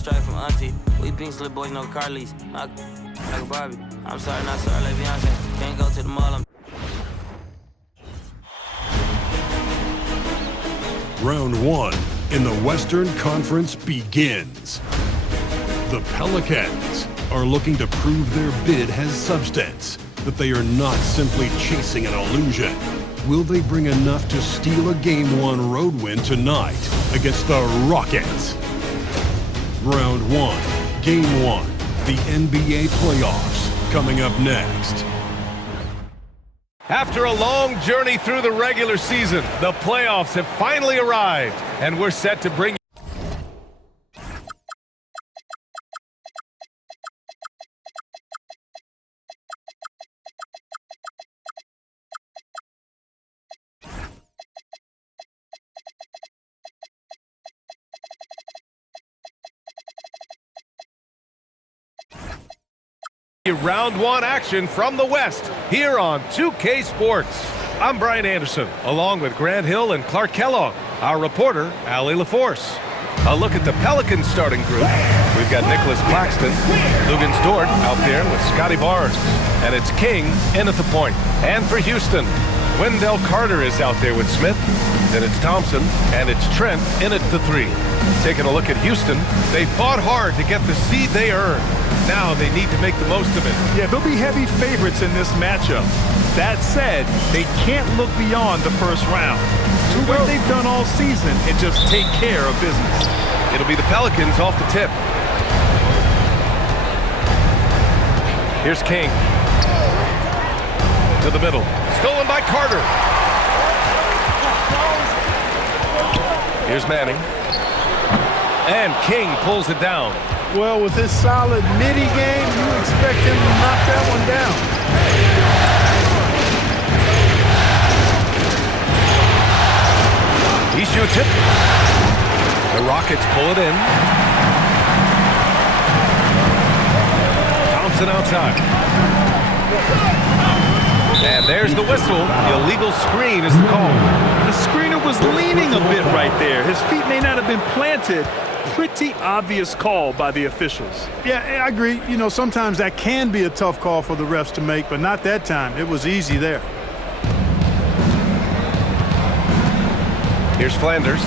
straight from auntie. We pink slip boys, no car lease. Like a Barbie. I'm sorry, not sorry, like Beyonce. Can't go to the mall. Round 1 in the Western Conference begins. The Pelicans are looking to prove their bid has substance, that they are not simply chasing an illusion. Will they bring enough to steal a Game 1 road win tonight against the Rockets? Round 1, Game 1, the NBA playoffs, coming up next. After a long journey through the regular season, the playoffs have finally arrived, and we're set to bring Round 1 action from the West here on 2K Sports. I'm Brian Anderson, along with Grant Hill and Clark Kellogg, our reporter, Allie LaForce. A look at the Pelicans starting group. We've got Nicholas Claxton, Luguentz Dort out there with Scotty Barnes, and it's King in at the point. And for Houston, Wendell Carter is out there with Smith, then it's Thompson, and it's Trent in at the 3. Taking a look at Houston, they fought hard to get the seed they earned. Now they need to make the most of it. Yeah, they'll be heavy favorites in this matchup. That said, they can't look beyond the first round. Do what they've done all season and just take care of business. It'll be the Pelicans off the tip. Here's King. To the middle. Stolen by Carter. Here's Manning. And King pulls it down. Well, with his solid midi game, you expect him to knock that one down. He shoots it. The Rockets pull it in. Thompson outside. And there's the whistle. The illegal screen is the call. The screener was leaning a bit right there. His feet may not have been planted. Pretty obvious call by the officials. Yeah, I agree. You know, sometimes that can be a tough call for the refs to make, but not that time. It was easy there. Here's Flanders.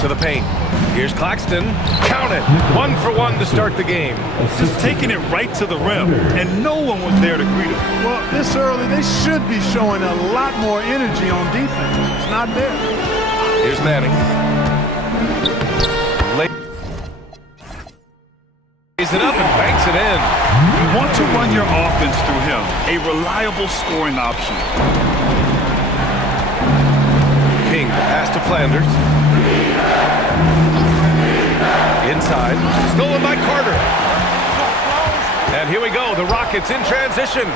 To the paint. Here's Claxton. Count it. 1 for 1 to start the game. Just taking it right to the rim, and no one was there to greet him. Well, this early, they should be showing a lot more energy on defense. It's not there. Here's Manning. Lays it up and banks it in. You want to run your offense through him, a reliable scoring option. King, pass to Flanders. Inside, stolen by Carter. And here we go, the Rockets in transition.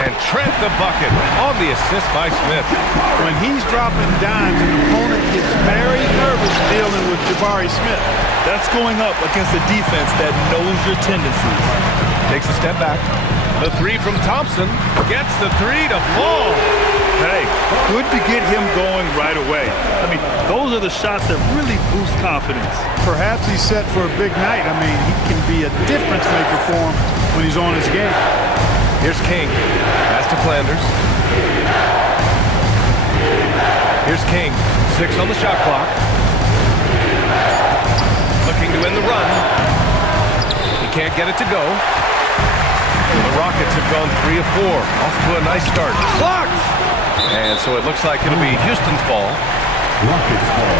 And Trent the bucket on the assist by Smith. When he's dropping dimes, an opponent gets very nervous dealing with Jabari Smith. That's going up against a defense that knows your tendencies. Takes a step back. The 3 from Thompson gets the 3 to fall. Hey, good to get him going right away. I mean, those are the shots that really boost confidence. Perhaps he's set for a big night. I mean, he can be a difference maker for him when he's on his game. Here's King. Pass to Flanders. Here's King. 6 on the shot clock. Looking to win the run. He can't get it to go. The Rockets have gone 3 of 4. Off to a nice start. Blocked! And so it looks like it'll be Houston's ball. Rockets ball.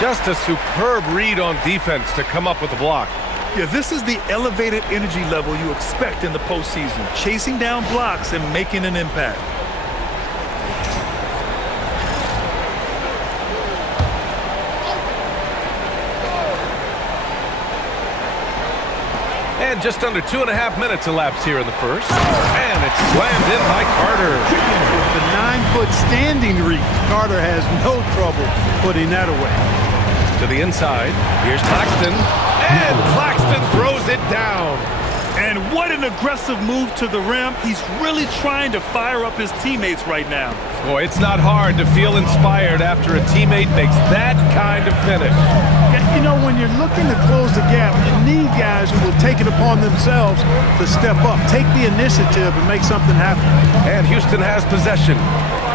Just a superb read on defense to come up with the block. Yeah, this is the elevated energy level you expect in the postseason. Chasing down blocks and making an impact. And just under 2.5 minutes elapsed here in the first. And it's slammed in by Carter. The 9-foot standing reach. Carter has no trouble putting that away. To the inside. Here's Claxton. And Claxton throws it down. And what an aggressive move to the rim. He's really trying to fire up his teammates right now. Boy, it's not hard to feel inspired after a teammate makes that kind of finish. Yeah, you know, when you're looking to close the gap, you need guys who will take it upon themselves to step up, take the initiative, and make something happen. And Houston has possession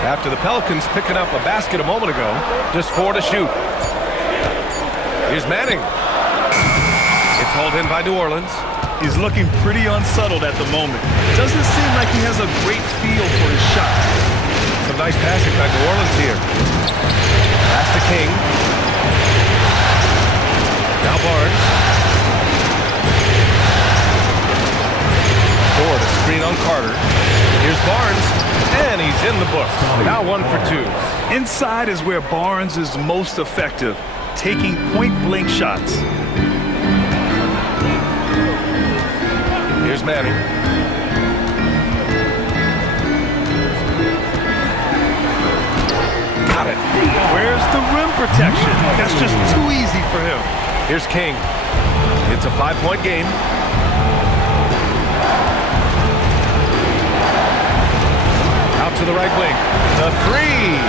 after the Pelicans picking up a basket a moment ago. Just 4 to shoot. Here's Manning. It's hauled in by New Orleans. He's looking pretty unsettled at the moment. Doesn't seem like he has a great feel for his shot. Some nice passing by New Orleans here. Pass to King. Now Barnes. Door to screen on Carter. Here's Barnes, and he's in the books. Now 1 for 2. Inside is where Barnes is most effective, taking point-blank shots. Here's Manning. Got it. Where's the rim protection? That's just too easy for him. Here's King. It's a 5-point game. Out to the right wing. The 3.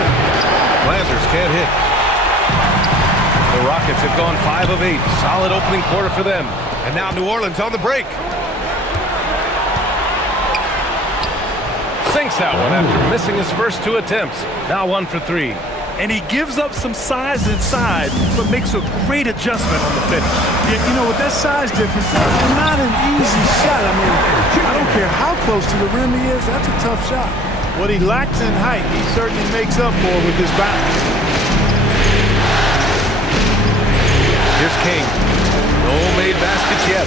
Flanders can't hit. The Rockets have gone 5 of 8. Solid opening quarter for them. And now New Orleans on the break. Sinks that one after missing his first 2 attempts. Now 1 for 3. And he gives up some size inside, but makes a great adjustment on the finish. Yeah, you know, with that size difference, it's not an easy shot. I mean, I don't care how close to the rim he is, that's a tough shot. What he lacks in height, he certainly makes up for with his bounce. Here's King. No made baskets yet.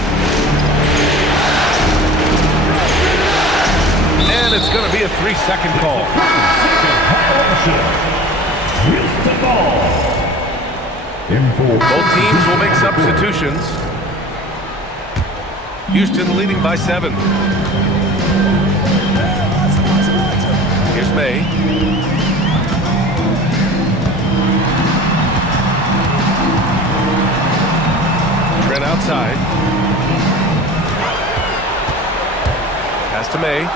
And it's going to be a 3-second call. Both teams will make substitutions. Houston leading by 7. Here's May. Trent outside. Pass to May.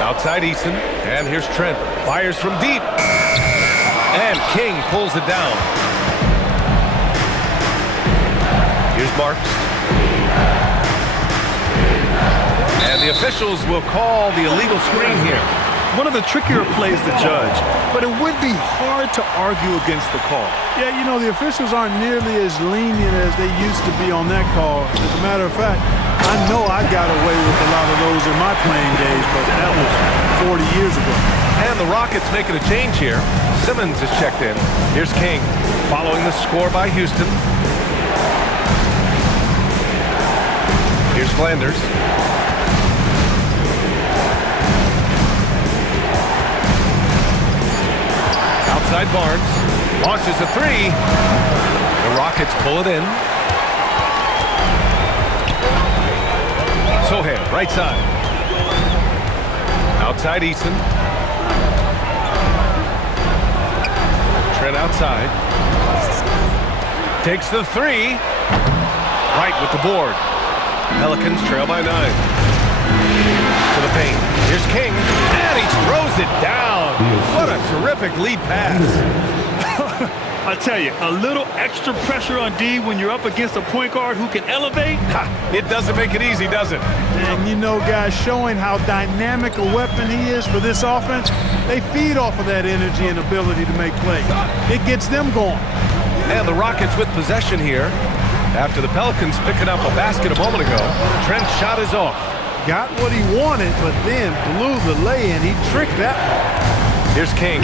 Outside Eason. And here's Trent. Fires from deep. And King pulls it down. Here's Marks. And the officials will call the illegal screen here. One of the trickier plays to judge, but it would be hard to argue against the call. Yeah, you know, the officials aren't nearly as lenient as they used to be on that call. As a matter of fact, I know I got away with a lot of those in my playing days, but that was 40 years ago. And the Rockets making a change here. Simmons is checked in. Here's King, following the score by Houston. Here's Flanders. Outside Barnes. Launches a 3. The Rockets pull it in. Sohan, right side. Outside Eason. Trent outside. Takes the 3. Right with the board. Pelicans trail by 9. To the paint. Here's King. And he throws it down. What a terrific lead pass. I tell you, a little extra pressure on D when you're up against a point guard who can elevate. It doesn't make it easy, does it? And you know, guys, showing how dynamic a weapon he is for this offense, they feed off of that energy and ability to make plays. It gets them going. And the Rockets with possession here. After the Pelicans picking up a basket a moment ago, Trent's shot is off. Got what he wanted, but then blew the lay-in. He tricked that one. Here's King.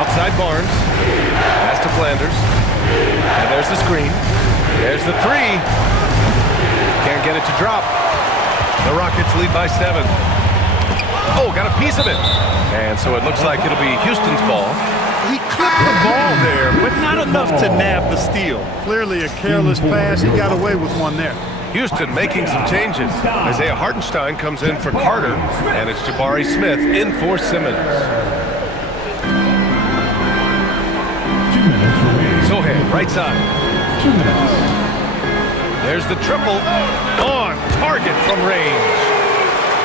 Outside Barnes. Pass to Flanders. And there's the screen. There's the 3. Can't get it to drop. The Rockets lead by 7. Oh, got a piece of it. And so it looks like it'll be Houston's ball. He clipped the ball there, but not enough to nab the steal. Clearly a careless pass. He got away with one there. Houston making some changes. Isaiah Hartenstein comes in for Carter, and it's Jabari Smith in for Simmons. Sohan, right side. There's the triple on target from range.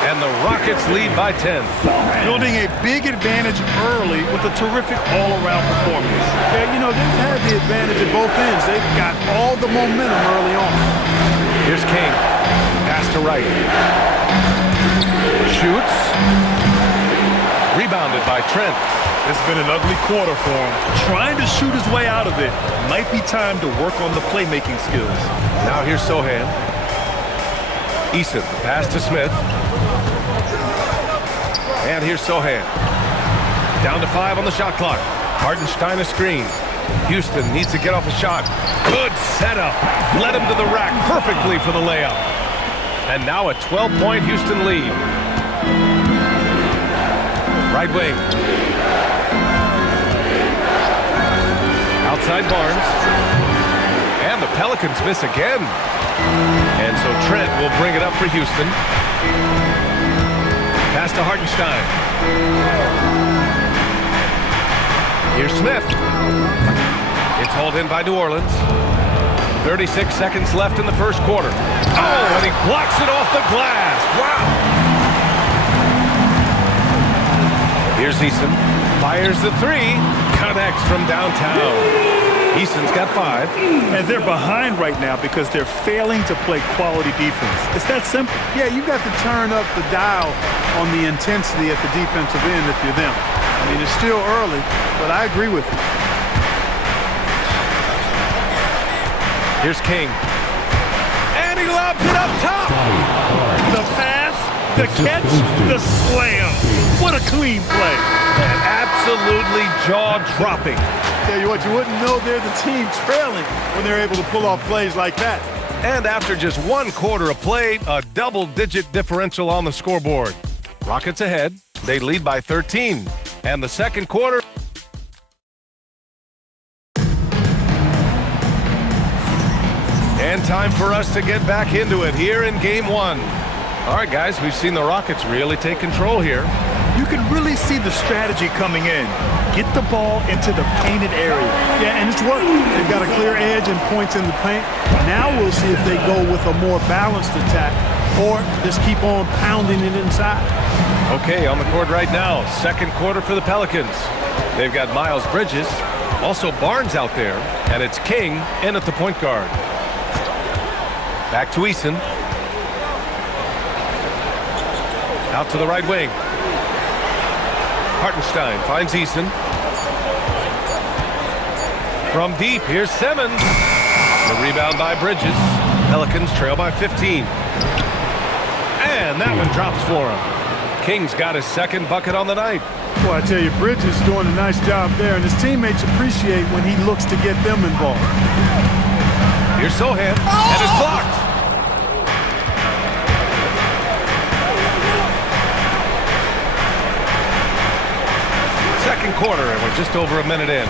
And the Rockets lead by 10. Building a big advantage early with a terrific all-around performance. Yeah, you know, they've had the advantage at both ends. They've got all the momentum early on. Here's King. Pass to right. Shoots. Rebounded by Trent. It's been an ugly quarter for him. Trying to shoot his way out of it. Might be time to work on the playmaking skills. Now here's Sohan. Eason, pass to Smith. And here's Sohan. Down to 5 on the shot clock. Hartenstein a screen. Houston needs to get off a shot. Good setup. Led him to the rack perfectly for the layup. And now a 12-point Houston lead. Right wing. Outside Barnes. And the Pelicans miss again. And so Trent will bring it up for Houston. Pass to Hartenstein. Here's Smith. It's hauled in by New Orleans. 36 seconds left in the first quarter. Oh, and he blocks it off the glass. Wow. Here's Eason. Fires the three. Connects from downtown. Eason's got 5. And they're behind right now because they're failing to play quality defense. It's that simple. Yeah, you've got to turn up the dial on the intensity at the defensive end if you're them. I mean, it's still early, but I agree with you. Here's King. And he lobs it up top. The pass, the catch, the slam. What a clean play. And absolutely jaw-dropping. Tell you what, you wouldn't know they're the team trailing when they're able to pull off plays like that. And after just 1 quarter of play, a double-digit differential on the scoreboard. Rockets ahead. They lead by 13. And the second quarter. And time for us to get back into it here in Game 1. All right, guys, we've seen the Rockets really take control here. You can really see the strategy coming in. Get the ball into the painted area. Yeah, and it's working. They've got a clear edge and points in the paint. Now we'll see if they go with a more balanced attack or just keep on pounding it inside. Okay, on the court right now, second quarter for the Pelicans. They've got Miles Bridges, also Barnes out there, and it's King in at the point guard. Back to Eason. Out to the right wing. Hartenstein finds Eason. From deep, here's Simmons. The rebound by Bridges. Pelicans trail by 15. And that one drops for him. King's got his second bucket on the night. Well, I tell you, Bridges doing a nice job there, and his teammates appreciate when he looks to get them involved. Here's Sohan, and it's blocked. Second quarter, and we're just over a minute in.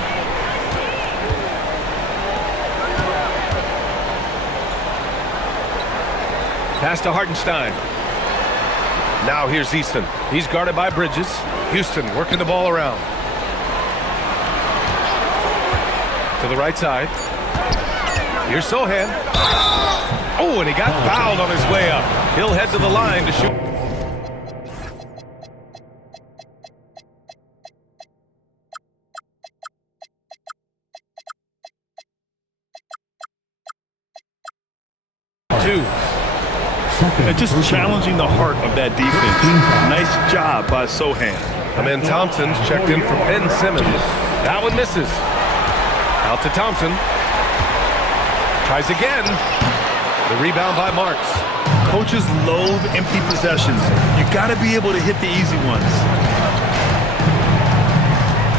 Pass to Hartenstein. Now here's Easton. He's guarded by Bridges. Houston working the ball around. To the right side. Here's Sohan. Oh, and he got fouled on his way up. He'll head to the line to shoot. And just challenging the heart of that defense. Nice job by Sohan. Amen Thompson's checked in for Ben Simmons. That one misses. Out to Thompson. Tries again. The rebound by Marks. Coaches loathe empty possessions. You got to be able to hit the easy ones.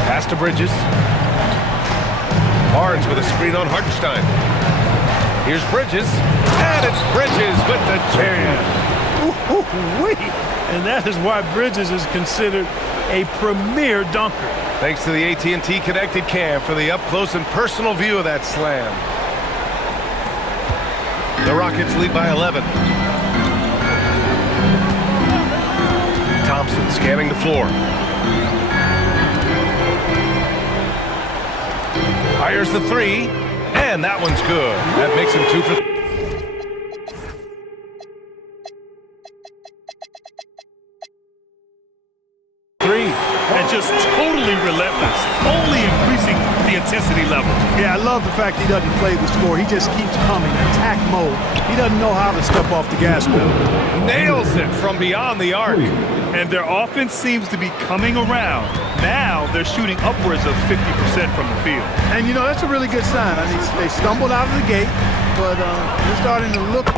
Pass to Bridges. Barnes with a screen on Hartenstein. Here's Bridges, and it's Bridges with the jam. And that is why Bridges is considered a premier dunker. Thanks to the AT&T Connected Cam for the up-close and personal view of that slam. The Rockets lead by 11. Thompson scanning the floor. Fires the three. And that one's good. That makes him 2 for They're just totally relentless, only increasing the intensity level. Yeah, I love the fact he doesn't play the score. He just keeps coming, attack mode. He doesn't know how to step off the gas pedal. Nails it from beyond the arc. And their offense seems to be coming around. Now they're shooting upwards of 50% from the field. And, you know, that's a really good sign. I mean, they stumbled out of the gate, but they're starting to look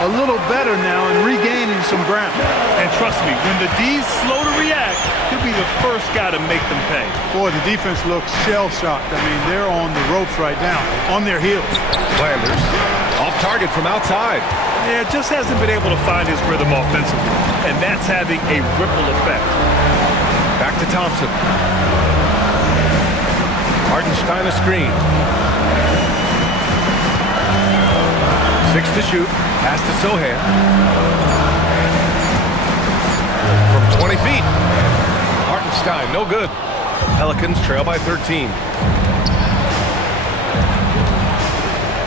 a little better now and regaining some ground. And trust me, when the D's slow to react, he'll be the first guy to make them pay. Boy, the defense looks shell-shocked. I mean, they're on the ropes right now, on their heels. Flanders off target from outside. Yeah, just hasn't been able to find his rhythm offensively, and that's having a ripple effect. Back to Thompson. Hartenstein a screen. 6 to shoot. Pass to Sohan. From 20 feet. Hartenstein, no good. Pelicans trail by 13.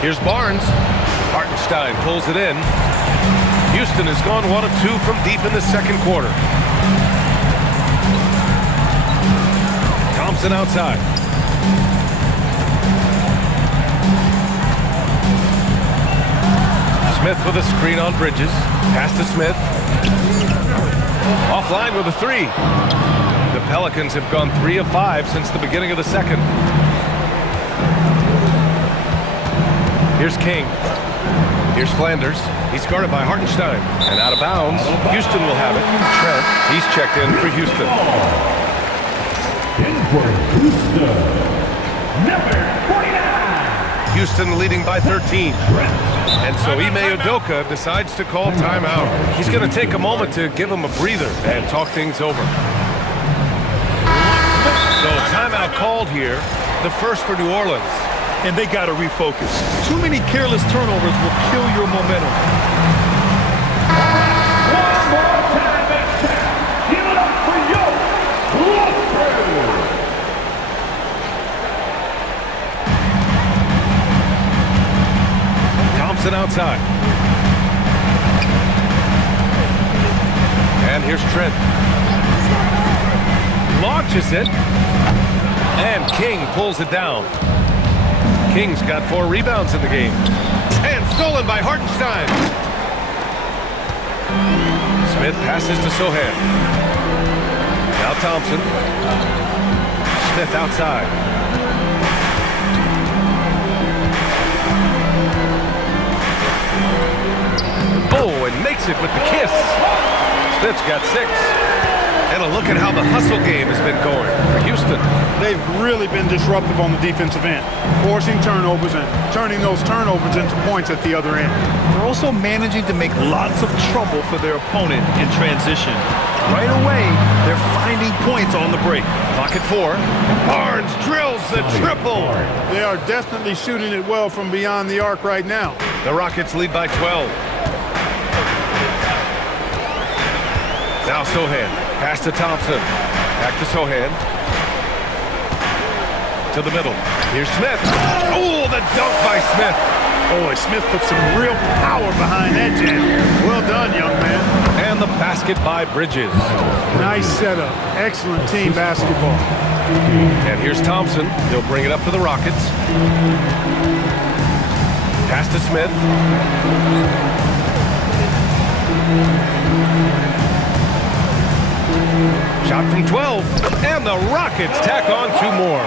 Here's Barnes. Hartenstein pulls it in. Houston has gone 1 of 2 from deep in the second quarter. Thompson outside. Smith with a screen on Bridges. Pass to Smith. Offline with a 3. The Pelicans have gone 3 of 5 since the beginning of the second. Here's King. Here's Flanders. He's guarded by Hartenstein. And out of bounds. Houston will have it. Trent, he's checked in for Houston. In for Houston, number 49. Houston leading by 13. And so Ime Udoka decides to call timeout. He's going to take a moment to give him a breather and talk things over. So timeout called here, the first for New Orleans. And they got to refocus. Too many careless turnovers will kill your momentum. One more time at 10. Give it up for you. Thompson outside. And here's Trent. Launches it. And King pulls it down. King's got 4 rebounds in the game. And stolen by Hartenstein. Smith passes to Sohan. Now Thompson. Smith outside. Oh, and makes it with the kiss. Smith's got 6. And a look at how the hustle game has been going for Houston. They've really been disruptive on the defensive end, forcing turnovers and turning those turnovers into points at the other end. They're also managing to make lots of trouble for their opponent in transition. Right away, they're finding points on the break. Clock at 4. Barnes drills the triple. They are definitely shooting it well from beyond the arc right now. The Rockets lead by 12. Now Sohan. Pass to Thompson. Back to Sohan. To the middle. Here's Smith. Oh, the dunk by Smith. Boy, Smith put some real power behind that jam. Well done, young man. And the basket by Bridges. Nice setup. Excellent team basketball. And here's Thompson. He'll bring it up for the Rockets. Pass to Smith. Shot from 12. And the Rockets tack on 2 more.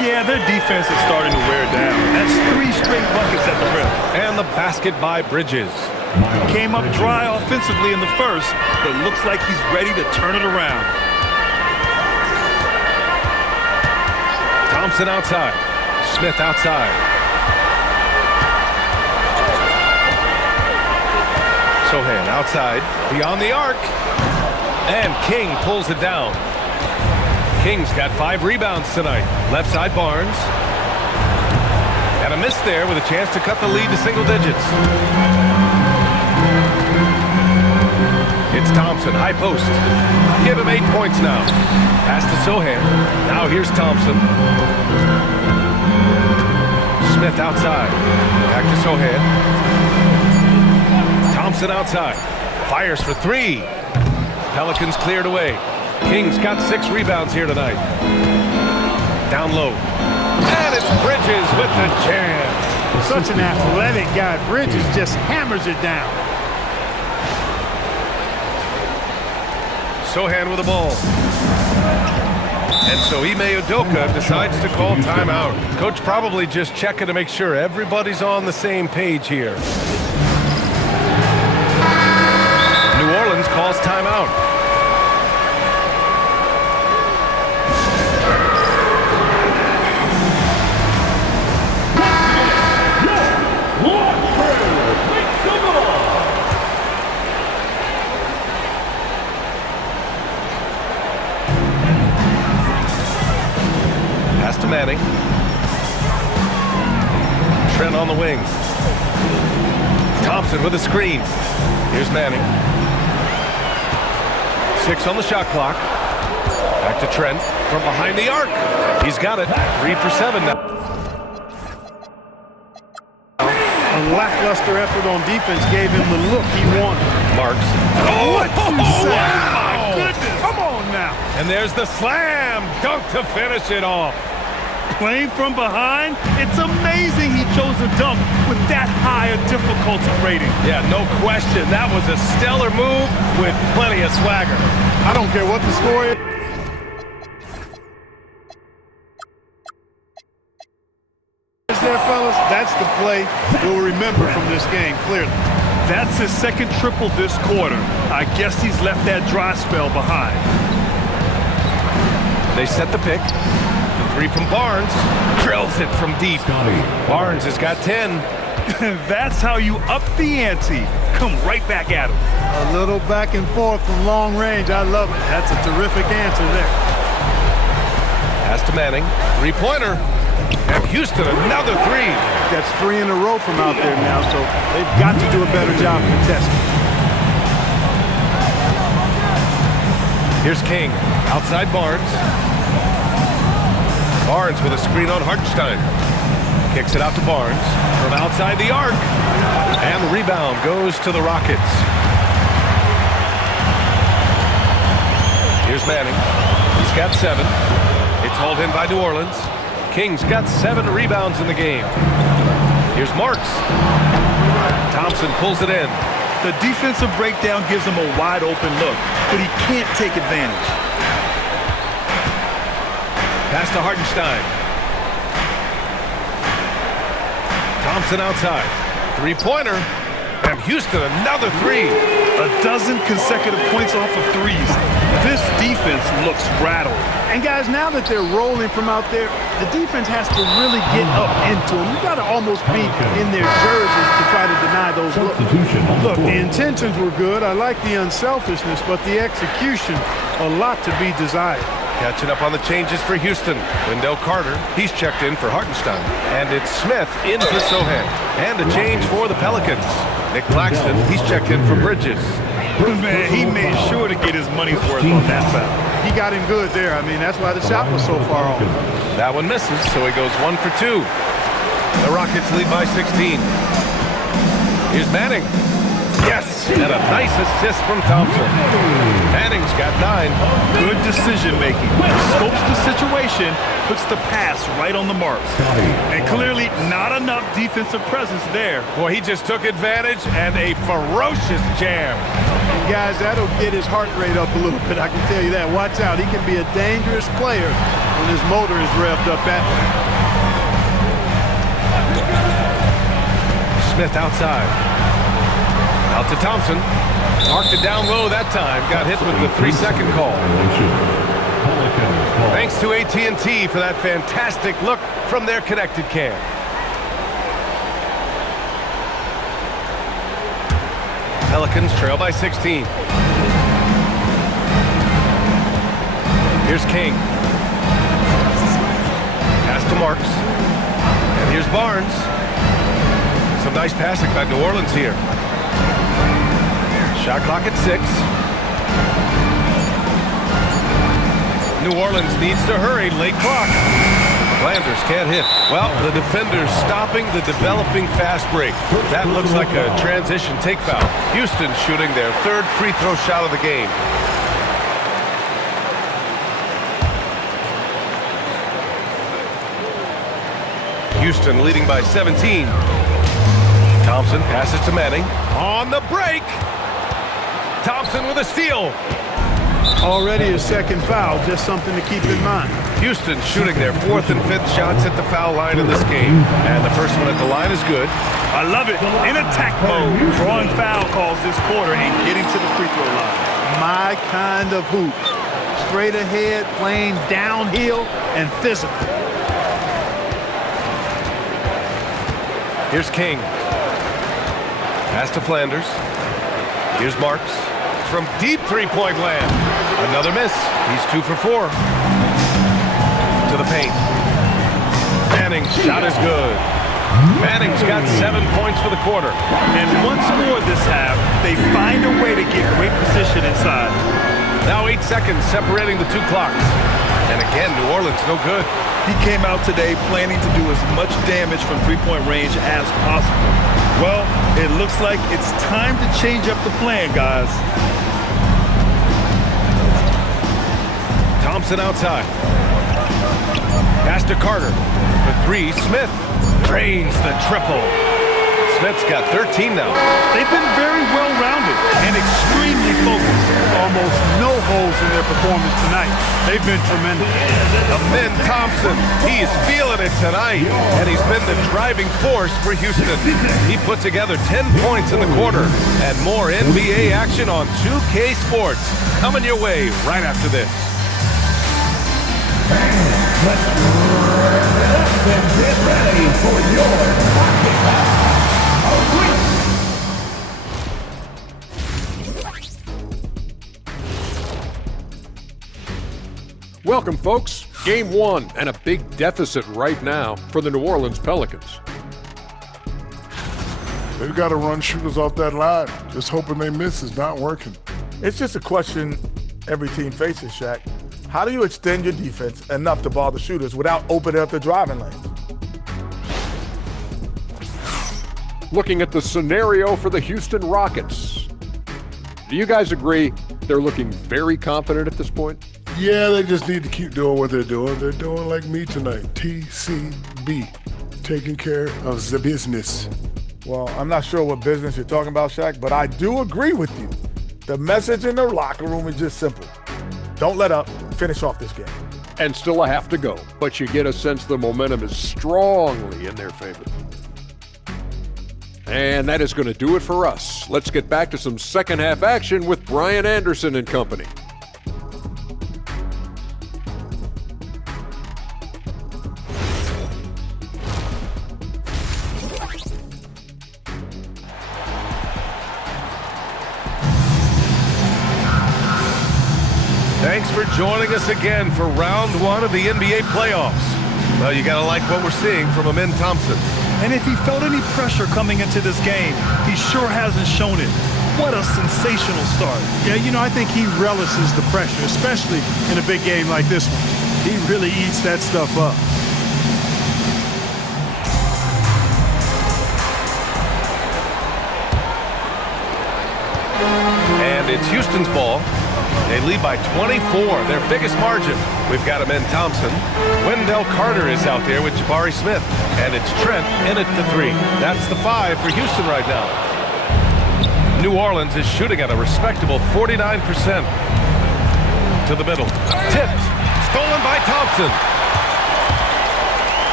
Yeah, their defense is starting to wear down. That's 3 straight buckets at the rim. And the basket by Bridges. Came up dry offensively in the first, but looks like he's ready to turn it around. Thompson outside. Smith outside. Sohan outside. Beyond the arc. And King pulls it down. King's got 5 rebounds tonight. Left side Barnes. And a miss there with a chance to cut the lead to single digits. It's Thompson, high post. Give him 8 points now. Pass to Sohan. Now here's Thompson. Smith outside. Back to Sohan. Thompson outside. Fires for 3. Pelicans cleared away. King's got 6 rebounds here tonight. Down low. And it's Bridges with the jam. Such an athletic guy. Bridges just hammers it down. Sohan with the ball. And so Ime Udoka decides to call timeout. Coach probably just checking to make sure everybody's on the same page here. New Orleans calls timeout. To Manning. Trent on the wing. Thompson with a screen. Here's Manning. 6 on the shot clock. Back to Trent from behind the arc. He's got it. 3 for 7 now. A lackluster effort on defense gave him the look he wanted. Marks. What you say? Wow. My goodness. Come on now. And there's the slam dunk to finish it off. Playing from behind, it's amazing he chose a dunk with that high a difficulty rating. Yeah, no question. That was a stellar move with plenty of swagger. I don't care what the score is. There, fellas, that's the play we'll remember from this game, clearly. That's his second triple this quarter. I guess he's left that dry spell behind. They set the pick. The 3 from Barnes. Drills it from deep. Barnes has got 10. That's how you up the ante. Come right back at him. A little back and forth from long range. I love it. That's a terrific answer there. Pass to Manning. 3-pointer. And Houston, another 3. That's 3 in a row from out there now, so they've got to do a better job contesting. Here's King. Outside Barnes. Barnes with a screen on Hartenstein. Kicks it out to Barnes from outside the arc. And the rebound goes to the Rockets. Here's Manning. He's got 7. It's hauled in by New Orleans. King's got 7 rebounds in the game. Here's Marks. Thompson pulls it in. The defensive breakdown gives him a wide open look, but he can't take advantage. Pass to Hartenstein. Thompson outside. 3-pointer. And Houston, another 3. A dozen consecutive points off of threes. This defense looks rattled. And guys, now that they're rolling from out there, the defense has to really get up into them. You've got to almost be in their jerseys to try to deny those looks. Look, the intentions were good. I like the unselfishness, but the execution, a lot to be desired. Catching up on the changes for Houston. Wendell Carter, he's checked in for Hartenstein. And it's Smith in for Sohan. And a change for the Pelicans. Nick Claxton, he's checked in for Bridges. Man, he made sure to get his money's worth on that foul. He got him good there. I mean, that's why the shot was so far off. That one misses, so he goes 1 for 2. The Rockets lead by 16. Here's Manning. Yes, and a nice assist from Thompson. Manning's got 9. Good decision making. Scopes the situation, puts the pass right on the mark. And clearly not enough defensive presence there. Boy, he just took advantage and a ferocious jam. And guys, that'll get his heart rate up a little bit, I can tell you that. Watch out, he can be a dangerous player when his motor is revved up that way. Smith outside. Out to Thompson. Marked it down low that time. Got hit with the 3-second call. Thanks to AT&T for that fantastic look from their connected cam. Pelicans trail by 16. Here's King. Pass to Marks. And here's Barnes. Some nice passing by New Orleans here. Shot clock at 6. New Orleans needs to hurry. Late clock. Flanders can't hit. Well, the defender's stopping the developing fast break. That looks like a transition take foul. Houston shooting their 3rd free throw shot of the game. Houston leading by 17. Thompson passes to Manning. On the break. Thompson with a steal. Already a second foul, just something to keep in mind. Houston shooting their 4th and 5th shots at the foul line in this game. And the first one at the line is good. I love it. In attack mode, drawing foul calls this quarter and getting to the free throw line. My kind of hoop. Straight ahead, playing downhill, and physical. Here's King. Pass to Flanders. Here's Marks. From deep three-point land. Another miss. He's 2 for 4. To the paint. Manning's shot is good. Manning's got 7 points for the quarter. And once more this half, they find a way to get great position inside. Now 8 seconds separating the 2 clocks. And again, New Orleans no good. He came out today planning to do as much damage from three-point range as possible. Well, it looks like it's time to change up the plan, guys. Thompson outside. Pass to Carter. For 3, Smith drains the triple. Smith's got 13 now. They've been very well-rounded and extremely focused. Almost no holes in their performance tonight. They've been tremendous. Amin Thompson, he's feeling it tonight, and he's been the driving force for Houston. He put together 10 points in the quarter, and more NBA action on 2K Sports. Coming your way right after this. Let's get ready for your Welcome, folks. Game 1 and a big deficit right now for the New Orleans Pelicans. They've got to run shooters off that line. Just hoping they miss is not working. It's just a question every team faces, Shaq. How do you extend your defense enough to bother shooters without opening up the driving lanes? Looking at the scenario for the Houston Rockets. Do you guys agree they're looking very confident at this point? Yeah, they just need to keep doing what they're doing. They're doing like me tonight. TCB. Taking care of the business. Well, I'm not sure what business you're talking about, Shaq, but I do agree with you. The message in the locker room is just simple. Don't let up. Finish off this game. And still a half to go, but you get a sense the momentum is strongly in their favor. And that is going to do it for us. Let's get back to some second half action with Brian Anderson and company. Thanks for joining us again for round 1 of the NBA playoffs. Well, you gotta like what we're seeing from Amin Thompson. And if he felt any pressure coming into this game, he sure hasn't shown it. What a sensational start. Yeah, you know, I think he relishes the pressure, especially in a big game like this one. He really eats that stuff up. And it's Houston's ball. They lead by 24, their biggest margin. We've got Amin Thompson. Wendell Carter is out there with Jabari Smith. And it's Trent in at the 3. That's the 5 for Houston right now. New Orleans is shooting at a respectable 49%. To the middle. Tipped. Stolen by Thompson.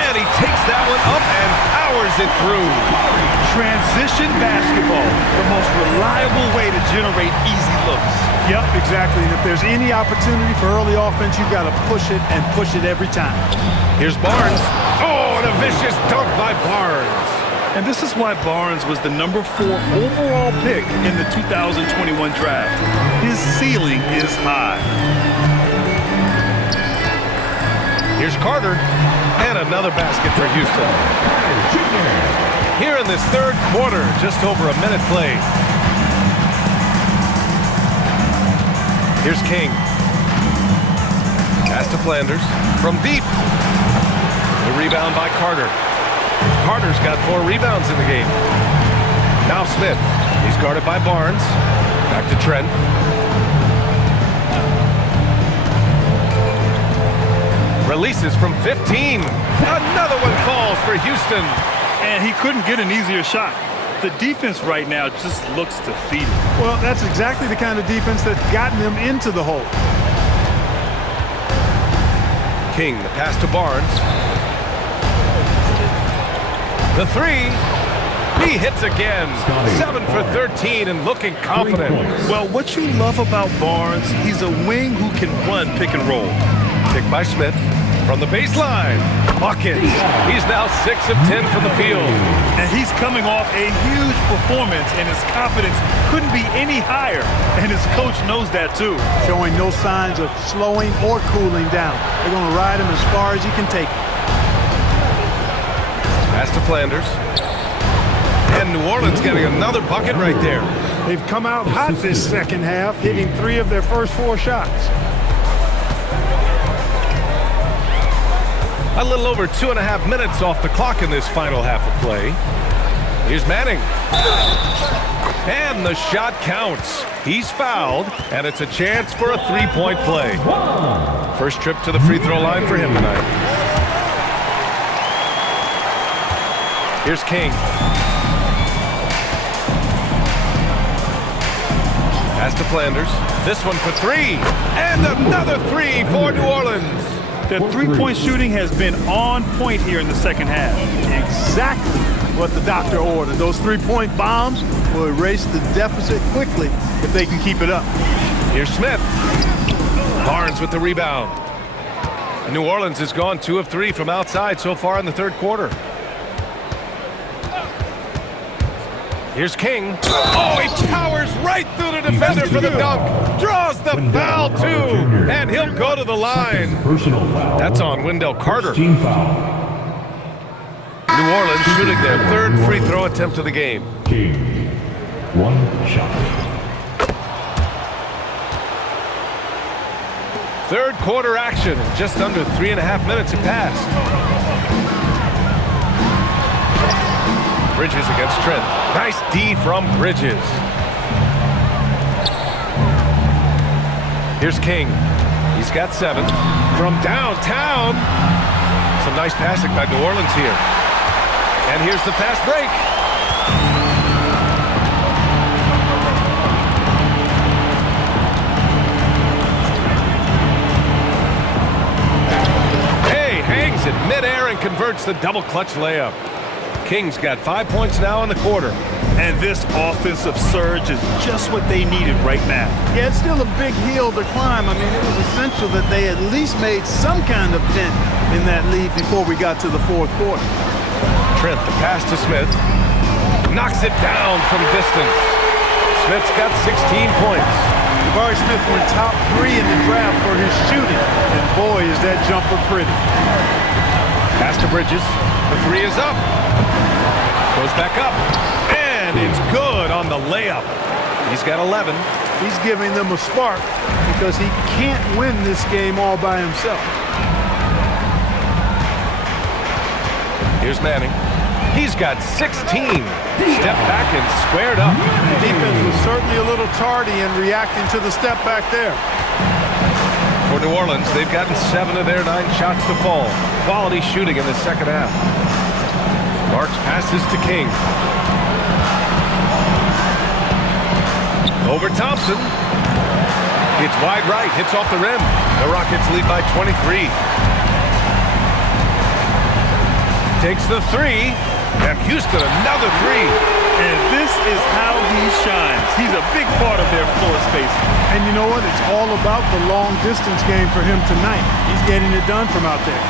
And he takes that one up and powers it through. Transition basketball, the most reliable way to generate easy looks. Yep, exactly. And if there's any opportunity for early offense, you've got to push it and push it every time. Here's Barnes. Oh, and a vicious dunk by Barnes. And this is why Barnes was the number 4 overall pick in the 2021 draft. His ceiling is high. Here's Carter. And another basket for Houston. Here in this third quarter, just over a minute played. Here's King. Pass to Flanders. From deep. The rebound by Carter. Carter's got 4 rebounds in the game. Now Smith. He's guarded by Barnes. Back to Trent. Releases from 15. Another one falls for Houston. And he couldn't get an easier shot. The defense right now just looks defeated. Well, that's exactly the kind of defense that's gotten them into the hole. King, the pass to Barnes. The three. He hits again. 7 for 13 and looking confident. Well, what you love about Barnes, he's a wing who can run pick and roll. Pick by Smith from the baseline. Buckets. He's now 6 of 10 from the field. And he's coming off a huge performance, and his confidence couldn't be any higher. And his coach knows that too. Showing no signs of slowing or cooling down. They're going to ride him as far as he can take it. Pass to Flanders. And New Orleans getting another bucket right there. They've come out hot this second half, hitting 3 of their first 4 shots. A little over 2.5 minutes off the clock in this final half of play. Here's Manning. And the shot counts. He's fouled, and it's a chance for a 3-point play. First trip to the free throw line for him tonight. Here's King. Pass to Flanders. This one for 3. And another 3 for New Orleans. The three-point shooting has been on point here in the second half. Exactly what the doctor ordered. Those 3-point bombs will erase the deficit quickly if they can keep it up. Here's Smith. Barnes with the rebound. New Orleans has gone 2 of 3 from outside so far in the third quarter. Here's King. Oh, he powers right through the defender for the dunk. Draws the foul, too. And he'll go to the line. That's on Wendell Carter. New Orleans shooting their 3rd free throw attempt of the game. 1 shot. Third quarter action. Just under 3.5 minutes have passed. Bridges against Trent. Nice D from Bridges. Here's King. He's got 7. From downtown. Some nice passing by New Orleans here. And here's the fast break. Hey, hangs it midair and converts the double clutch layup. King's got 5 points now in the quarter. And this offensive surge is just what they needed right now. Yeah, it's still a big hill to climb. I mean, it was essential that they at least made some kind of dent in that lead before we got to the fourth quarter. Trent, the pass to Smith. Knocks it down from distance. Smith's got 16 points. Jabari Smith went top 3 in the draft for his shooting. And boy, is that jumper pretty. Pass to Bridges. The 3 is up. Goes back up. And it's good on the layup. He's got 11. He's giving them a spark because he can't win this game all by himself. Here's Manning. He's got 16. Step back and squared up. The defense was certainly a little tardy in reacting to the step back there. For New Orleans, they've gotten 7 of their 9 shots to fall. Quality shooting in the second half. Marks passes to King. Over Thompson. It's wide right, hits off the rim. The Rockets lead by 23. Takes the 3, and Houston another 3. And this is how he shines. He's a big part of their floor space. And you know what? It's all about the long distance game for him tonight. He's getting it done from out there.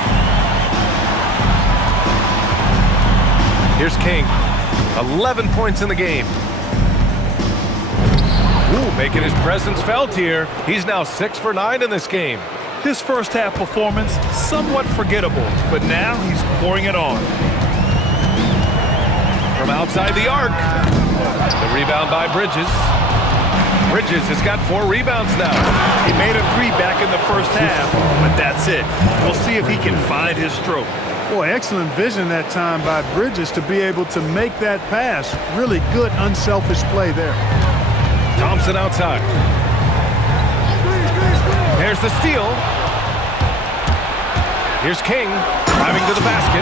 Here's King. 11 points in the game. Ooh, making his presence felt here. He's now 6 for 9 in this game. His first half performance, somewhat forgettable, but now he's pouring it on. From outside the arc. The rebound by Bridges. Bridges has got 4 rebounds now. He made a 3 back in the first half, but that's it. We'll see if he can find his stroke. Boy, excellent vision that time by Bridges to be able to make that pass. Really good, unselfish play there. Thompson outside. There's the steal. Here's King driving to the basket.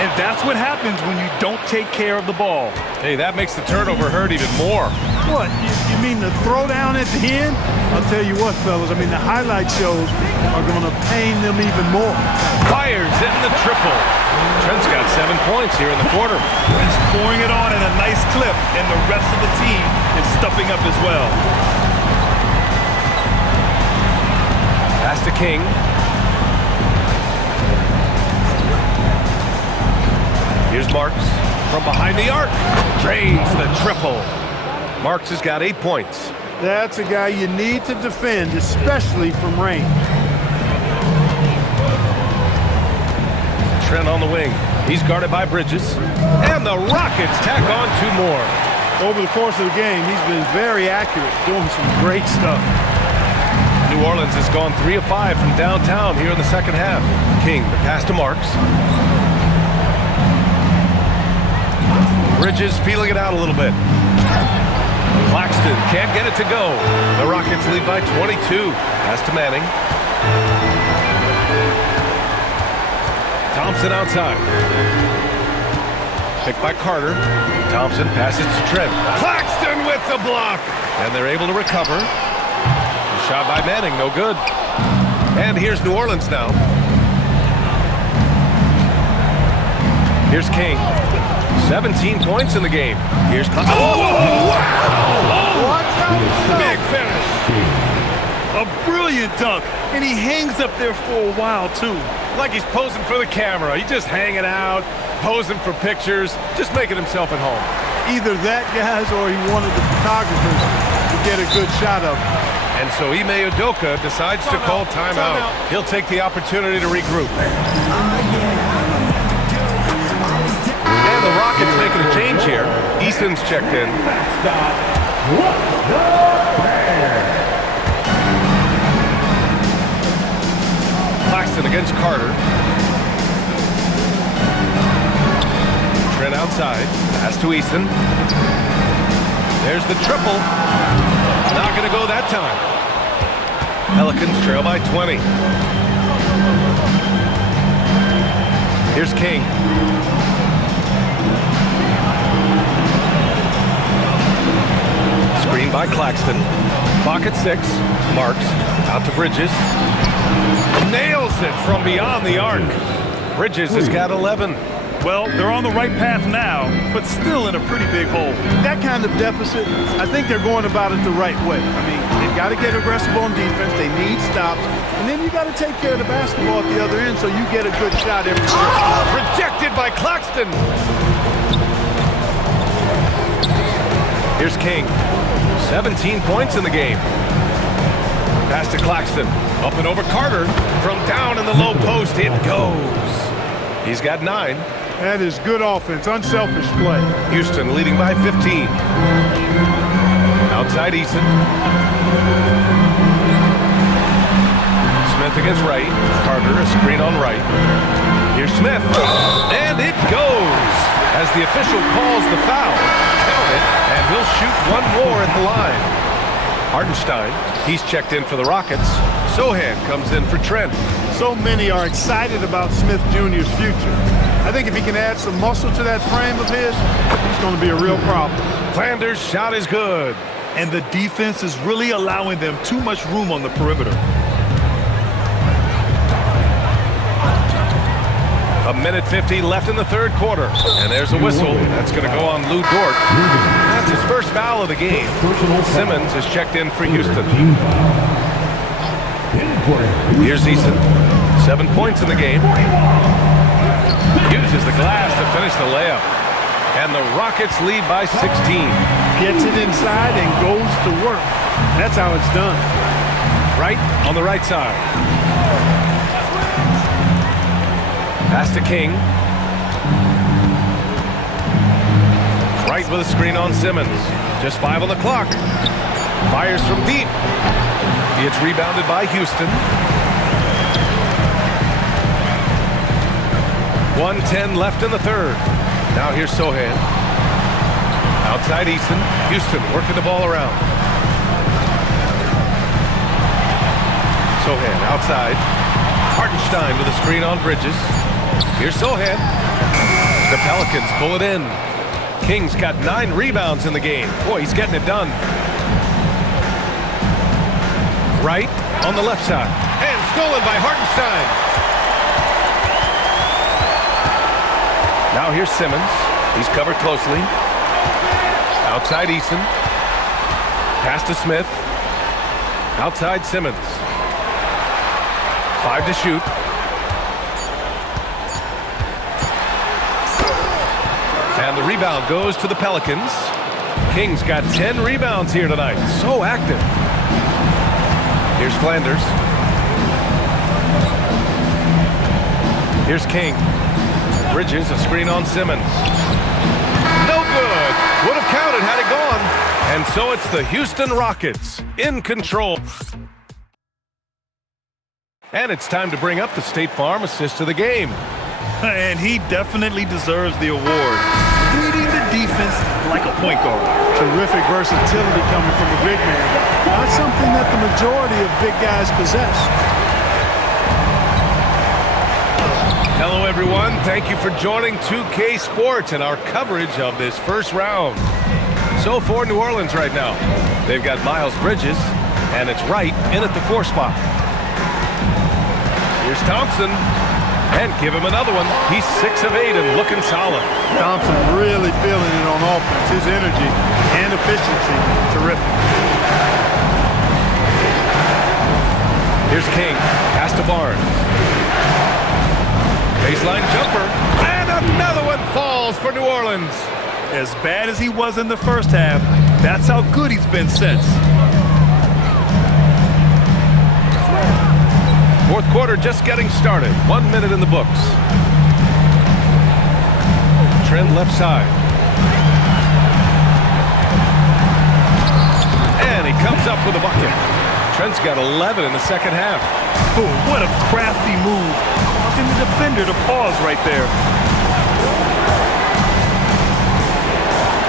And that's what happens when you don't take care of the ball. Hey, that makes the turnover hurt even more. What, you mean the throwdown at the end? I'll tell you what, fellas, I mean, the highlight shows are going to pain them even more. Fires in the triple. Trent's got 7 points here in the quarter. He's pouring it on in a nice clip, and the rest of the team is stepping up as well. Pass to King. Here's Marks from behind the arc. Drains the triple. Marks has got 8 points. That's a guy you need to defend, especially from range. Trent on the wing. He's guarded by Bridges. And the Rockets tack on 2 more. Over the course of the game, he's been very accurate, doing some great stuff. New Orleans has gone 3 of 5 from downtown here in the second half. King, the pass to Marks. Bridges feeling it out a little bit. Claxton can't get it to go. The Rockets lead by 22. Pass to Manning. Thompson outside. Picked by Carter. Thompson passes to Trent. Claxton with the block. And they're able to recover. The shot by Manning, no good. And here's New Orleans now. Here's King. 17 points in the game. Here's Claxton. Oh, wow! Big finish. A brilliant dunk, and he hangs up there for a while, too. Like he's posing for the camera. He's just hanging out, posing for pictures, just making himself at home. Either that, guys, or he wanted the photographers to get a good shot of him. And so Ime Udoka decides to call timeout. He'll take the opportunity to regroup. And the Rockets making a change here. Easton's checked in. Claxton against Carter. Trent outside. Pass to Easton. There's the triple. Not going to go that time. Pelicans trail by 20. Here's King. Screen by Claxton. Clock at 6. Marks out to Bridges. Nails it from beyond the arc. Bridges has got 11. Well, they're on the right path now, but still in a pretty big hole. That kind of deficit, I think they're going about it the right way. I mean, they've got to get aggressive on defense. They need stops. And then you got to take care of the basketball at the other end so you get a good shot every time. Rejected by Claxton. Here's King. 17 points in the game. Pass to Claxton. Up and over Carter. From down in the low post, it goes. He's got 9. That is good offense, unselfish play. Houston leading by 15. Outside Easton. Smith against Wright. Carter, a screen on Wright. Here's Smith. And it goes. As the official calls the foul. Count it, and he'll shoot 1 more at the line. Hartenstein, he's checked in for the Rockets. Sohan comes in for Trent. So many are excited about Smith Jr.'s future. I think if he can add some muscle to that frame of his, he's going to be a real problem. Flanders' shot is good. And the defense is really allowing them too much room on the perimeter. A minute 50 left in the third quarter. And there's a whistle. That's going to go on Lou Dort. That's his first foul of the game. Simmons has checked in for Houston. Here's Easton. 7 points in the game. Uses the glass to finish the layup. And the Rockets lead by 16. Gets it inside and goes to work. That's how it's done. Right on the right side. Pass to King. Wright with a screen on Simmons. Just 5 on the clock. Fires from deep. It's rebounded by Houston. 1:10 left in the third. Now here's Sohan. Outside Easton. Houston working the ball around. Sohan outside. Hartenstein with a screen on Bridges. Here's Sohan. The Pelicans pull it in. King's got 9 rebounds in the game. Boy, he's getting it done. Wright on the left side. And stolen by Hartenstein. Now here's Simmons. He's covered closely. Outside Eason. Pass to Smith. Outside Simmons. 5 to shoot. And the rebound goes to the Pelicans. King's got 10 rebounds here tonight. So active. Here's Flanders. Here's King. Bridges, a screen on Simmons. No good. Would have counted had it gone. And so it's the Houston Rockets in control. And it's time to bring up the State Farm assist of the game. And he definitely deserves the award. Reading the defense like a point guard. Terrific versatility coming from a big man. Not something that the majority of big guys possess. Hello, everyone. Thank you for joining 2K Sports and our coverage of this first round. So for New Orleans right now, they've got Miles Bridges, and it's Wright in at the 4 spot. Here's Thompson, and give him another one. He's 6 of 8 and looking solid. Thompson really feeling it on offense. His energy and efficiency, terrific. Here's King, pass to Barnes. Baseline jumper, and another one falls for New Orleans. As bad as he was in the first half, that's how good he's been since. Fourth quarter just getting started. 1 minute in the books. Trent left side. And he comes up with a bucket. Trent's got 11 in the second half. Oh, what a crafty move. Causing the defender to pause right there.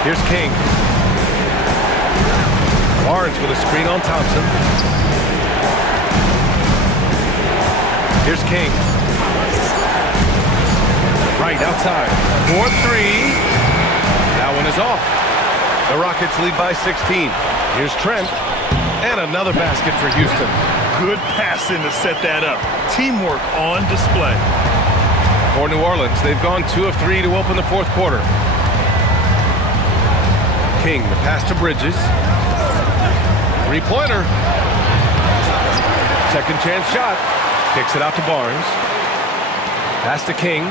Here's King. Barnes with a screen on Thompson. Here's King. Right outside. 4-3. That one is off. The Rockets lead by 16. Here's Trent. And another basket for Houston. Good passing to set that up. Teamwork on display. For New Orleans, they've gone 2 of 3 to open the fourth quarter. King, the pass to Bridges. 3-pointer. Second chance shot. Kicks it out to Barnes. Pass to King.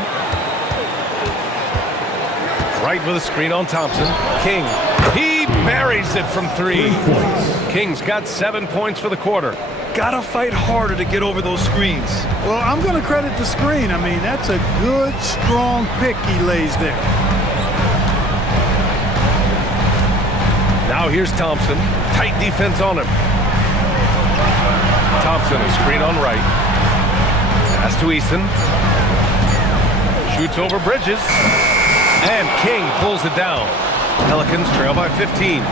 Wright with a screen on Thompson. King. He buries it from 3. King's got 7 points for the quarter. Gotta fight harder to get over those screens. Well, I'm going to credit the screen. I mean, that's a good, strong pick he lays there. Now here's Thompson. Tight defense on him. Thompson, a screen on Wright. Pass to Eason. Shoots over Bridges. And King pulls it down. Pelicans trail by 15.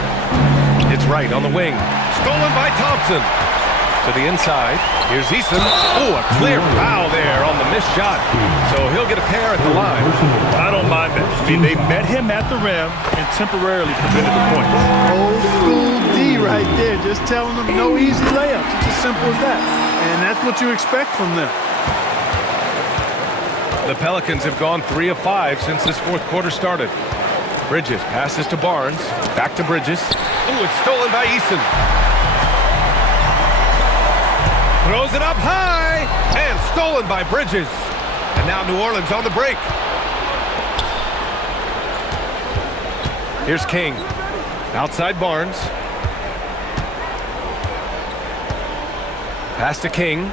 It's Wright on the wing. Stolen by Thompson. To the inside. Here's Eason. Oh, a clear foul there on the missed shot. So he'll get a pair at the line. I don't mind that. I mean, they met him at the rim and temporarily prevented the points. Old school D right there. Just telling them no easy layups. It's as simple as that. And that's what you expect from them. The Pelicans have gone 3 of 5 since this fourth quarter started. Bridges passes to Barnes. Back to Bridges. Oh, it's stolen by Eason. Throws it up high. And stolen by Bridges. And now New Orleans on the break. Here's King. Outside Barnes. Pass to King.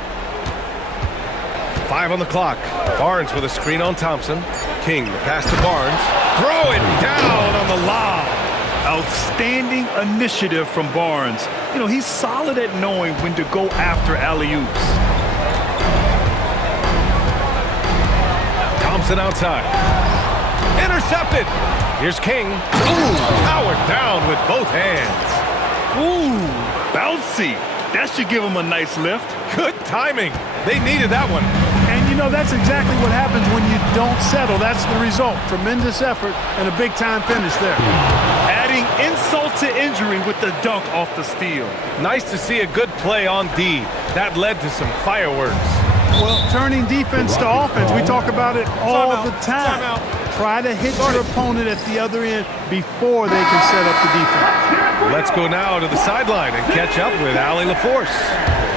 5 on the clock. Barnes with a screen on Thompson. King, the pass to Barnes. Throw it down on the lob. Outstanding initiative from Barnes. You know, he's solid at knowing when to go after alley-oops. Thompson outside. Intercepted. Here's King. Ooh, powered down with both hands. Ooh, bouncy. That should give him a nice lift. Good timing. They needed that one. And you know, that's exactly what happens when you don't settle. That's the result. Tremendous effort and a big-time finish there. Adding insult to injury with the dunk off the steal. Nice to see a good play on D. That led to some fireworks. Well, turning defense to offense, we talk about it all the time. Try to hit your opponent at the other end before they can set up the defense. Let's go now to the sideline and catch up with Allie LaForce.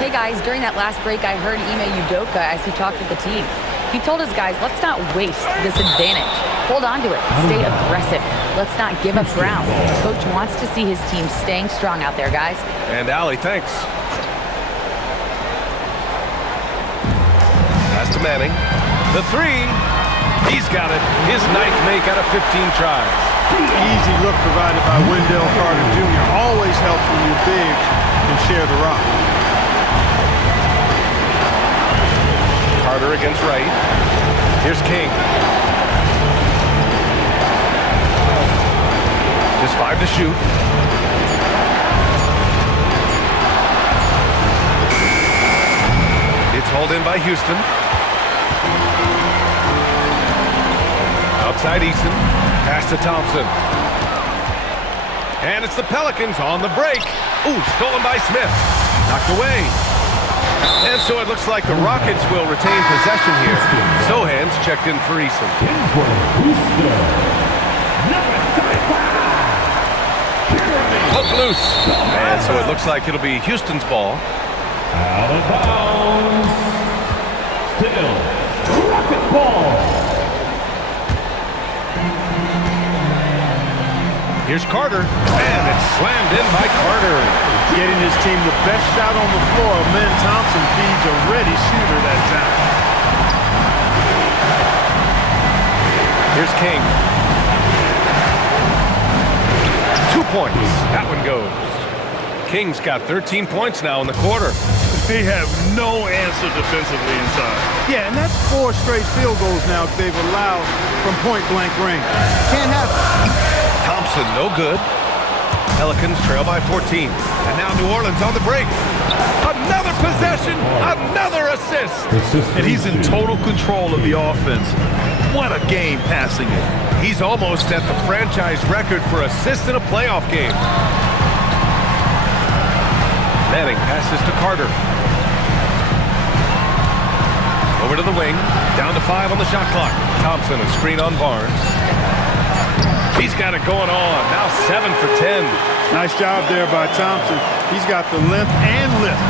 Hey guys, during that last break, I heard Ime Udoka as he talked with the team. He told his guys, let's not waste this advantage. Hold on to it. Stay aggressive. Let's not give up ground. Coach wants to see his team staying strong out there, guys. And Allie, thanks. Pass to Manning. The three. He's got it. His 9th make out of 15 tries. Easy look provided by Wendell Carter Jr. Always helps when your bigs can share the rock. Carter against Wright. Here's King. Just 5 to shoot. It's hauled in by Houston. Outside Easton. Pass to Thompson. And it's the Pelicans on the break. Ooh, stolen by Smith. Knocked away. And so it looks like the Rockets will retain possession here. Sohan's checked in for Easton. Hook loose. And so it looks like it'll be Houston's ball. Out of bounds. Still Rockets ball. Here's Carter, and it's slammed in by Carter. Getting his team the best shot on the floor. Amen Thompson feeds a ready shooter that time. Here's King. 2 points. That one goes. King's got 13 points now in the quarter. They have no answer defensively inside. Yeah, and that's 4 straight field goals now they've allowed from point-blank range. Can't have it. Thompson, no good. Pelicans trail by 14. And now New Orleans on the break. Another possession, another assist. And he's in total control of the offense. What a game passing it. He's almost at the franchise record for assists in a playoff game. Manning passes to Carter. Over to the wing. Down to 5 on the shot clock. Thompson, a screen on Barnes. He's got it going on. Now 7 for 10. Nice job there by Thompson. He's got the length and lift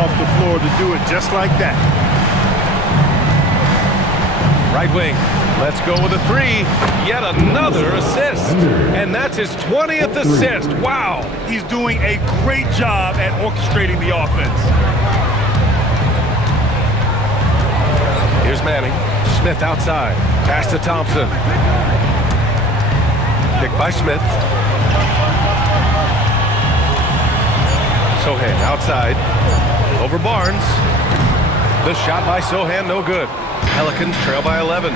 off the floor to do it just like that. Right wing. Let's go with a 3. Yet another assist. And that's his 20th assist. Wow. He's doing a great job at orchestrating the offense. Here's Manning. Smith outside. Pass to Thompson. Picked by Smith. Sohan outside. Over Barnes. The shot by Sohan, no good. Pelicans trail by 11.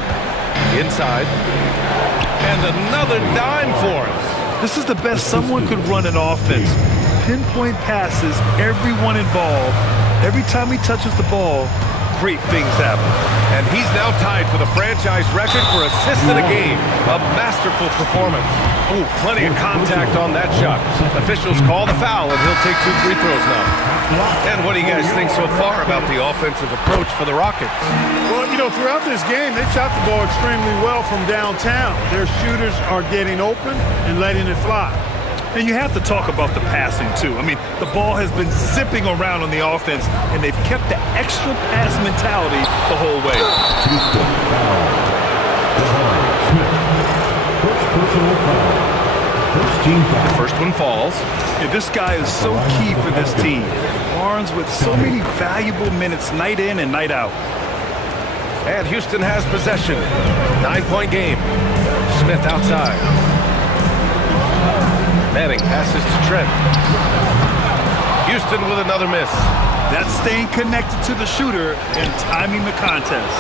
Inside. And another dime for us. This is the best someone could run an offense. Pinpoint passes, everyone involved. Every time he touches the ball, great things happen. And he's now tied for the franchise record for assists in a game. A masterful performance. Ooh, plenty of contact on that shot. Officials call the foul, and he'll take 2 free throws now. And what do you guys think so far about the offensive approach for the Rockets? Well, you know, throughout this game, they've shot the ball extremely well from downtown. Their shooters are getting open and letting it fly. And you have to talk about the passing, too. I mean, the ball has been zipping around on the offense, and they've kept the extra pass mentality the whole way. The first one falls. Yeah, this guy is so key for this team. Barnes with so many valuable minutes night in and night out. And Houston has possession. 9-point game. Smith outside. Manning passes to Trent. Houston with another miss. That's staying connected to the shooter and timing the contest.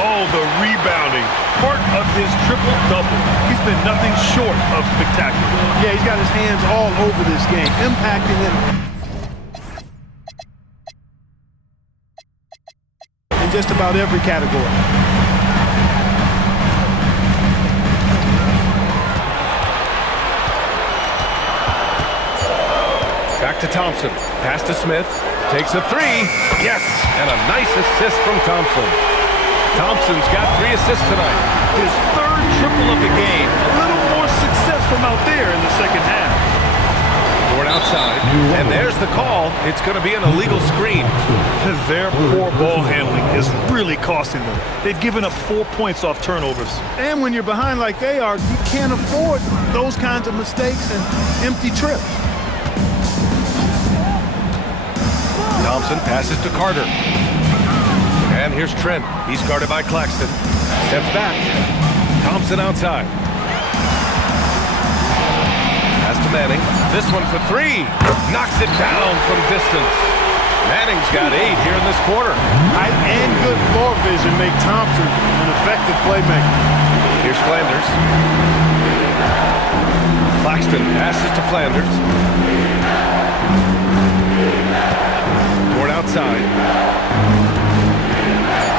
Oh, the rebounding. Part of his triple-double. He's been nothing short of spectacular. Yeah, he's got his hands all over this game, impacting it. just about every category. Back to Thompson. Pass to Smith. Takes a three. Yes! And a nice assist from Thompson. Thompson's got 3 assists tonight. His third triple of the game. A little more success from out there in the second half. Board outside. And there's the call. It's going to be an illegal screen. Their poor ball handling is really costing them. They've given up 4 points off turnovers. And when you're behind like they are, you can't afford those kinds of mistakes and empty trips. Thompson passes to Carter. And here's Trent. He's guarded by Claxton. Steps back. Thompson outside. Pass to Manning. This one for 3. Knocks it down from distance. Manning's got 8 here in this quarter. Height and good floor vision make Thompson an effective playmaker. Here's Flanders. Claxton passes to Flanders. Board outside.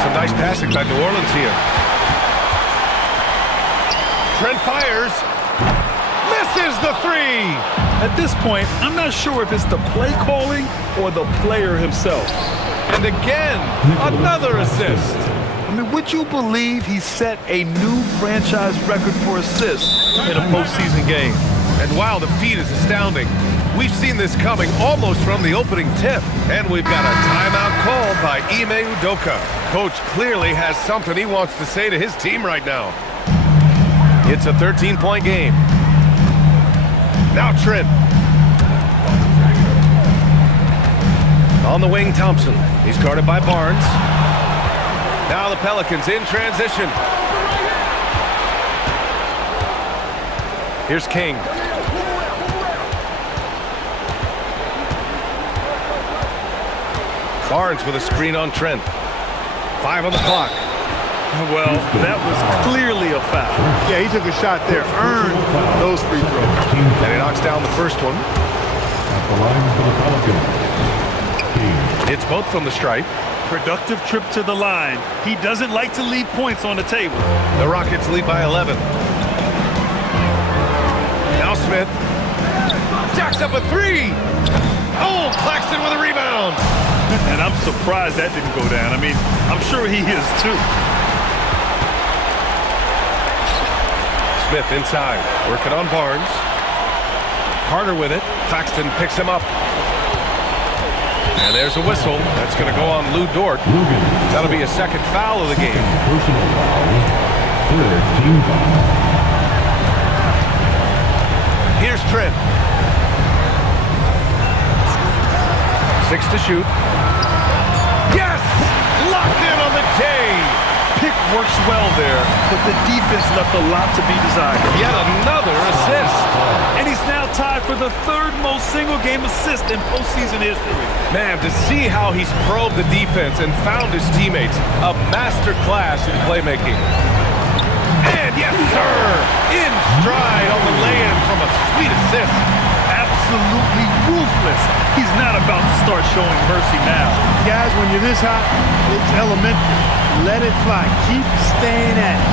Some nice passing by New Orleans here. Trent fires. Misses the 3. At this point, I'm not sure if it's the play calling or the player himself. And again, another assist. I mean, would you believe he set a new franchise record for assists in a postseason game? And wow, the feat is astounding. We've seen this coming almost from the opening tip. And we've got a timeout called by Ime Udoka. Coach clearly has something he wants to say to his team right now. It's a 13-point game. Now Trent. On the wing, Thompson. He's guarded by Barnes. Now the Pelicans in transition. Here's King. Barnes with a screen on Trent. 5 on the clock. Well, that was clearly a foul. Yeah, he took a shot there. Earned those free throws. And he knocks down the first one. At the line for the Pelicans. It's both from the stripe. Productive trip to the line. He doesn't like to leave points on the table. The Rockets lead by 11. Now Smith. Jacks up a 3. Oh, Claxton with a rebound. And I'm surprised that didn't go down. I mean, I'm sure he is too. Smith inside, working on Barnes. Carter with it. Claxton picks him up. And there's a whistle. That's going to go on Lou Dort. That'll be a second foul of the game. Personal foul. Third team foul. Here's Trent. 6 to shoot. Yes! Locked in on the J. Pick works well there, but the defense left a lot to be desired. Yet another assist. And he's now tied for the 3rd most single-game assist in postseason history. Man, to see how he's probed the defense and found his teammates, a master class in playmaking. And yes, sir, in stride on the lay-in from a sweet assist. Absolutely ruthless. He's not about to start showing mercy now. Guys, when you're this hot, it's elementary. Let it fly. Keep staying at it.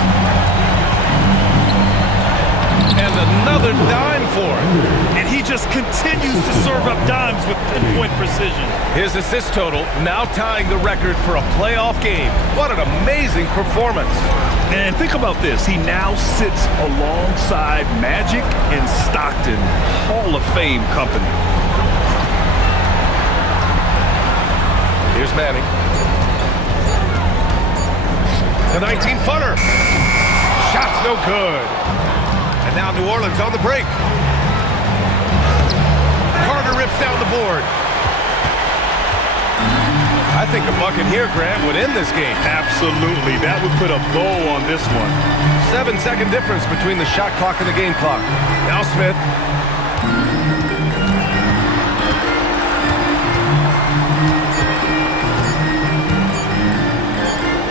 And another dime for him. And he just continues to serve up dimes with pinpoint precision. His assist total now tying the record for a playoff game. What an amazing performance. And think about this. He now sits alongside Magic and Stockton, Hall of Fame company. Here's Manning. The 19-footer. Shot's no good. And now New Orleans on the break. Carter rips down the board. I think a bucket here, Grant, would end this game. Absolutely. That would put a bow on this one. 7-second difference between the shot clock and the game clock. Now Smith.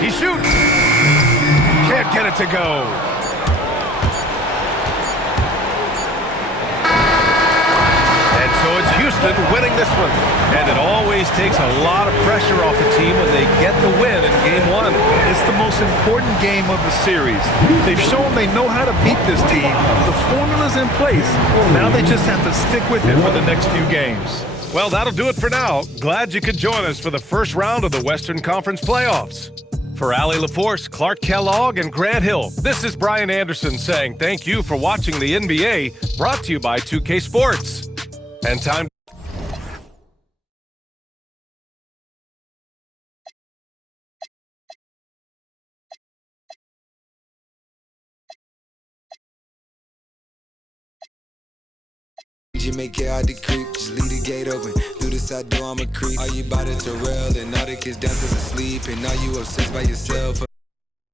He shoots. Can't get it to go. And so it's Houston winning this one. And it always takes a lot of pressure off a team when they get the win in Game most important game of the series. They've shown they know how to beat this team. The formula's in place. Now they just have to stick with it for the next few games. Well, that'll do it for now. Glad you could join us for the first round of the Western Conference playoffs. For Allie LaForce, Clark Kellogg, and Grant Hill, this is Brian Anderson saying thank you for watching the NBA, brought to you by 2K Sports. And time. You make it hard to creep, just leave the gate open. Do this, I do, I'm a creep. Are you about it to rail? And all the kids downstairs asleep. And are you obsessed by yourself?